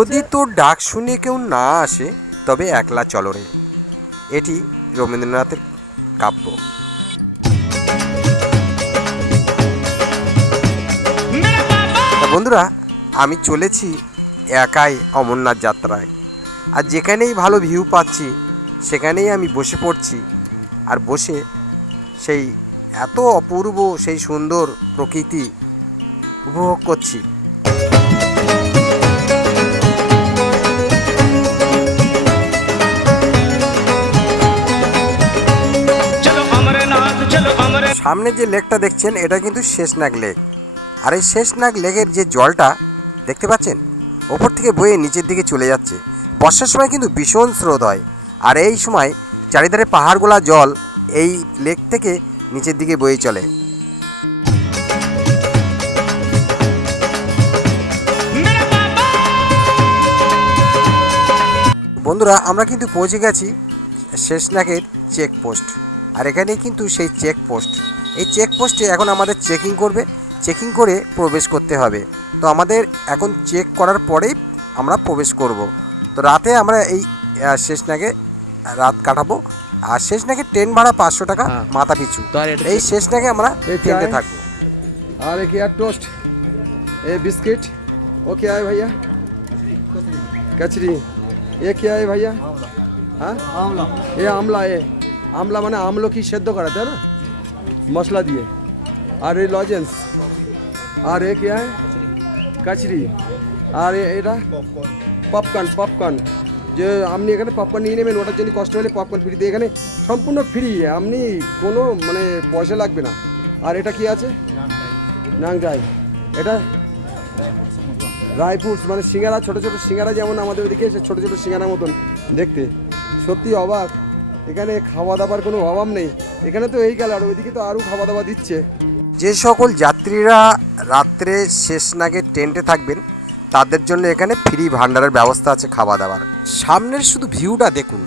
যদি তোর ডাক শুনে কেউ না আসে, তবে একলা চলো রে। এটি রবীন্দ্রনাথের কাব্য। বন্ধুরা, আমি চলেছি একাই অমরনাথ যাত্রায়। আর যেখানেই ভালো ভিউ পাচ্ছি, সেখানেই আমি বসে পড়ছি। আর বসে সেই এত অপূর্ব, সেই সুন্দর প্রকৃতি উপভোগ করছি। সামনে যে লেকটা দেখছেন, এটা কিন্তু শেষনাগ লেক। আর এই শেষনাগ লেকের যে জলটা, দেখতে পাচ্ছেন? ওপর থেকে বয়ে নিচের দিকে চলে যাচ্ছে। বর্ষার সময় কিন্তু ভীষণ স্রোত হয়। আর এই সময় চারিধারে পাহাড়গোলা জল এই লেক থেকে নিচের দিকে বয়ে চলে। বন্ধুরা, আমরা কিন্তু পৌঁছে গেছি শেষনাগের চেকপোস্ট আর এখানে কিন্তু সেই চেকপোস্ট এই চেকপোস্টে এখন আমাদের চেকিং করবে চেকিং করে প্রবেশ করতে হবে তো আমাদের এখন চেক করার পরেই আমরা প্রবেশ করব তো রাতে আমরা এই আহ, শেষনাগে রাত কাটাবো আর শেষনাগে ট্রেন ভাড়া পাঁচশো টাকা হ্যাঁ। মাথা পিছু তো আর এটা এই শেষনাগে আমরা এই ট্রেনে চায়? থাকবো और एक यार टोस्ट ये बिस्किट वो क्या है भैया कचरी ये क्या है भैया हाँ आमला ये आमला ये আমলা মানে আমলকি সেদ্ধ করা, তাই না? মশলা দিয়ে। আর এই লজেন্স। আর এ কে কাচরি আর এটা? Popcorn popcorn. যে আপনি এখানে পপকর্ন নিয়ে নেবেন, ওটার জন্য কষ্ট হলে পপকর্ন ফ্রি দিয়ে এখানে সম্পূর্ণ ফ্রি আপনি কোনো মানে পয়সা লাগবে না। আর এটা কি আছে? নাংটাই এটা? ড্রাইফ্রুটস মানে সিঙ্গারা, ছোটো ছোটো সিঙ্গারা যেমন আমাদের ওইদিকে ছোটো ছোটো সিঙ্গারার মতন দেখতে। সত্যি অবাক। এখানে খাওয়া দাবার কোনো অভাব নেই। এখানে তো এই গেল, আর ওইদিকে তো আরও খাওয়া দাওয়া দিচ্ছে। যে সকল যাত্রীরা রাত্রে শেষ নাগে টেন্টে থাকবেন, তাদের জন্য এখানে ফ্রি ভান্ডারের ব্যবস্থা আছে খাওয়া দাওয়ার সামনের শুধু ভিউটা দেখুন।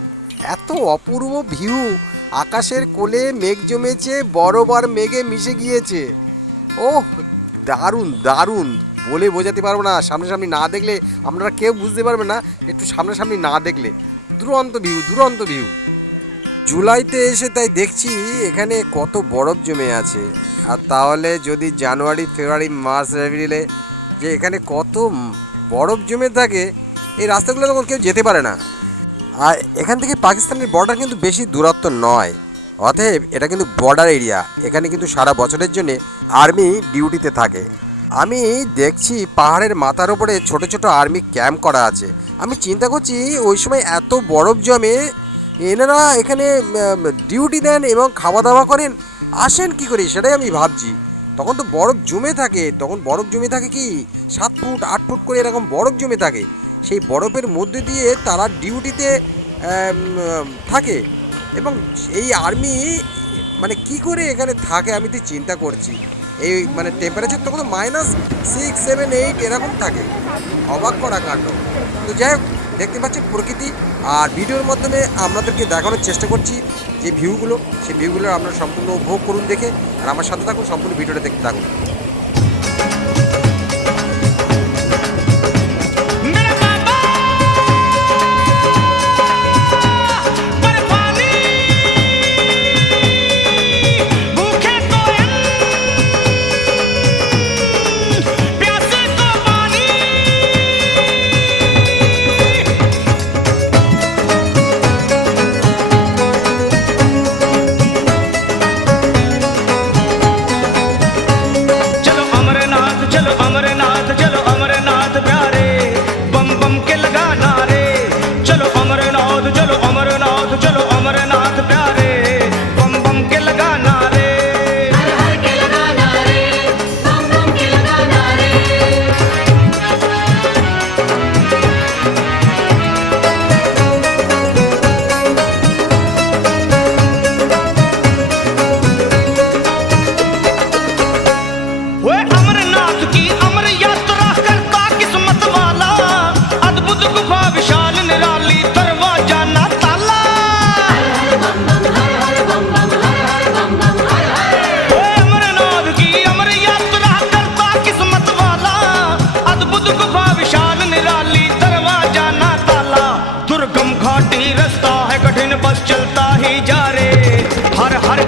এত অপূর্ব ভিউ! আকাশের কোলে মেঘ জমেছে বড়বার মেঘে মিশে গিয়েছে। ও দারুণ দারুণ! বলে বোঝাতে পারব না, সামনাসামনি না দেখলে আপনারা কেউ বুঝতে পারবে না, একটু সামনাসামনি না দেখলে। দুরন্ত ভিউ দুরন্ত ভিউ! জুলাইতে এসে তাই দেখছি এখানে কত বরফ জমে আছে। আর তাহলে যদি জানুয়ারি, ফেব্রুয়ারি, মার্চ, এপ্রিলে যে এখানে কত বরফ জমে থাকে, এই রাস্তাগুলো তখন কেউ যেতে পারে না। আর এখান থেকে পাকিস্তানের বর্ডার কিন্তু বেশি দূরত্ব নয়। অতএব এটা কিন্তু বর্ডার এরিয়া এখানে কিন্তু সারা বছরের জন্য আর্মি ডিউটিতে থাকে। আমি দেখছি পাহাড়ের মাথার ওপরে ছোট ছোট আর্মি ক্যাম্প করা আছে। আমি চিন্তা করছি ওই সময় এত বরফ জমে এনারা এখানে ডিউটি দেন এবং খাওয়া দাওয়া করেন। আসেন কি করে? সেটাই আমি ভাবছি। তখন তো বরফ জমে থাকে। তখন বরফ জমে থাকে কি? সাত ফুট, আট ফুট করে এরকম বরফ জমে থাকে। সেই বরফের মধ্যে দিয়ে তারা ডিউটিতে থাকে। এবং এই আর্মি মানে কি করে এখানে থাকে আমি তো চিন্তা করছি। এই মানে টেম্পারেচার তখন মাইনাস সিক্স সেভেন এইট এরকম থাকে। অবাক করা কাণ্ড। তো যাই হোক দেখতে পাচ্ছেন প্রকৃতি, আর ভিডিওর মাধ্যমে আপনাদেরকে দেখানোর চেষ্টা করছি যে ভিউগুলো, সেই ভিউগুলো আপনারা সম্পূর্ণ উপভোগ করুন দেখে, আর আমার সাথে থাকুন, সম্পূর্ণ ভিডিওটা দেখতে থাকুন।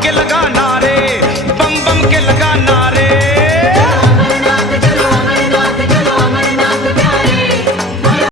के लगाना।